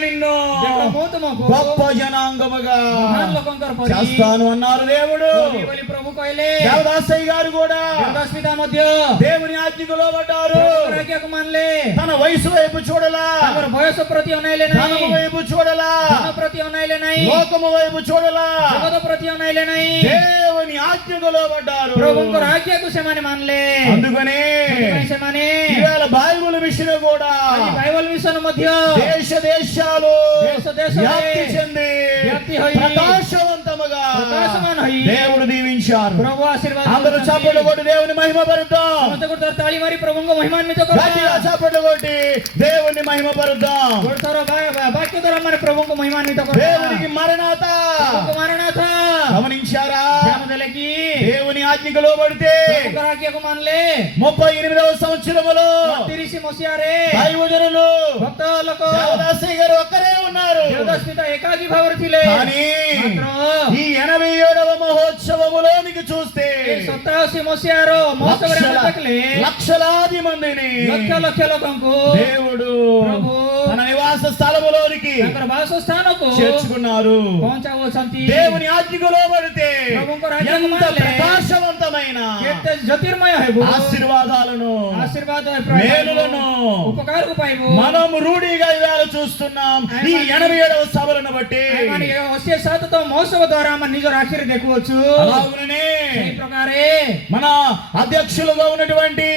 నిన్ను గొప్ప జనాంగముగా చేస్తాను అన్నారు దేవుడు. దేవదాసయ్య గారు కూడా దేవుని ఆజ్ఞకు లోబడ్డారు. తన వయసు వైపు చూడలా, ధనము వైపు చూడలా, లోకము వైపు చూడలా, దేవుని ఆజ్ఞకు లోబడ్డారు. అందుకనే ఈవేళ బైబిల్ విషయం కూడా దేశ దేశాలు వ్యాప్తి చెంది ప్రకాశవంతముగా దేవుడు దీవించారు. అందరూ చప్పట్లు కొట్టి దేవుని మహిమ పరుద్దాం. చప్పట్లు కొట్టి దేవుని మహిమ పరుద్దాం. దేవునికి మరణాత గమనించారా? దేవుని ఆజ్ఞకు లోబడితే 38వ సంవత్సరములో దైవజనులు దేవదాసయ్య గారు ఒక్కరే ఉన్నారు. కానీ ఈ 87వ మహోత్సవములోనికి చూస్తే లక్షలాది మందిని దేవుడు తన నివాస స్థలములోనికి చేర్చుకున్నారు. దేవుని ఆజ్ఞకు లోబడితే ఎంత ప్రకాశవంతమైన ఆశీర్వాదాలను మేలులను మనం రూఢిగా ఇవాళ చూస్తున్నాం. ఈ 87వ సభలను బట్టి మన అధ్యక్షులుగా ఉన్నటువంటి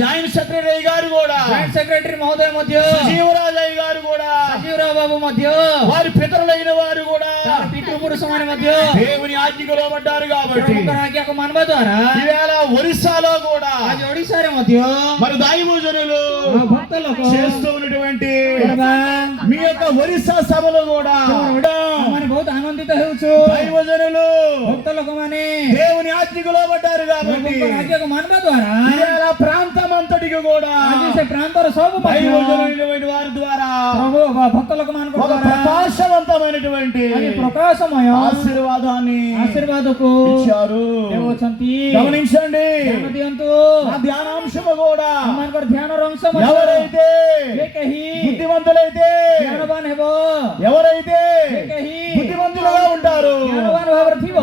జాయింట్ సెక్రటరీ గారు కూడా, సెక్రటరీ మహోదయ మధ్య జీవరాజయ్య గారు కూడా, జీవరావు బాబు మధ్య వారి పితరులైన వారు కూడా పితృపురుషమైన మధ్య దేవుని ఆజ్ఞకు లోబడ్డారు. కాబట్టి ఈవేళ ఒరిస్సాలో కూడా మధ్య మరి దైవజనులు చేస్తూ ఉన్నటువంటి మీ యొక్క ఒరిస్సా సభలో కూడా ఆనందిత దైవజనులు దేవుని ఆజ్ఞకు లోబడ్డారు. కాబట్టి ప్రాంతం అంతటికి కూడా దైవజనులైన వారి ద్వారా ప్రకాశవంతమైనటువంటి ఆశీర్వాదాన్ని ఇచ్చారు. గమనించండి, ధ్యానాంశము కూడా ఎవరైతే బుద్ధిమంతులైతే ఎవరైతే బుద్ధిమంతులుగా ఉంటారు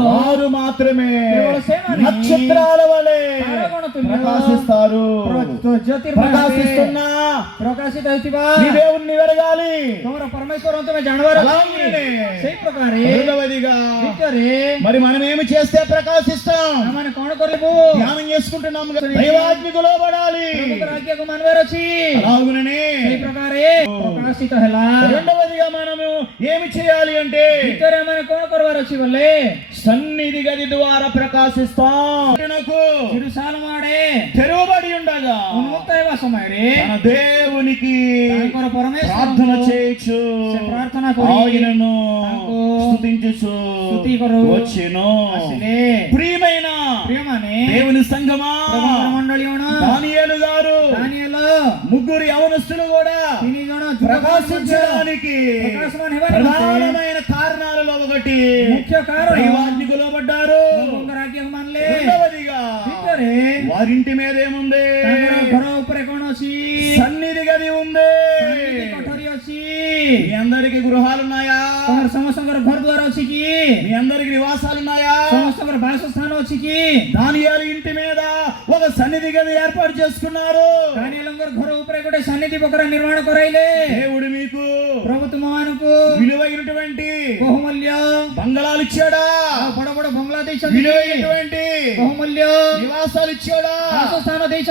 వారు మాత్రమే నక్షత్రాల వలె ప్రకాశిస్తారు. దేవుణ్ణి వెరగాలి. మరి మనం ఏమి చేస్తే ప్రకాశిస్తాం? ధ్యానం చేసుకుంటున్నాం, దైవాజ్ఞకు లోబడాలి. రెండవదిగా మనము ఏమి చేయాలి అంటే సన్నిధి గది ద్వారా ప్రకాశిస్తాం. తెరవబడి ఉండగా దేవునికి ప్రార్థన చేయొచ్చు, ఆయనను స్తుతించుచు వచ్చెను. ప్రియమైన దేవుని సంఘమా, దానియేలు గారు ముగ్గురు యవనస్తులు కూడా ప్రకాశించడానికి ప్రధానమైన కారణాలలో ఒకటి ముఖ్య దైవాజ్ఞకు లోబడ్డారు. రెండవదిగా వారింటి మీద ఏముంది? సన్నిధి గది ఉంది. మీ అందరికి గృహాలున్నాయా? మీ అందరికి నివాసాలున్నాయా? దానియేలు ఇంటి మీద ఒక సన్నిధి గది ఏర్పాటు చేసుకున్నారు. సన్నిధి నిర్మాణ దేవుడు మీకు విలువైనటువంటి బంగళాలు ఇచ్చాడా? విలువైనటువంటి నివాసాలు ఇచ్చాడా?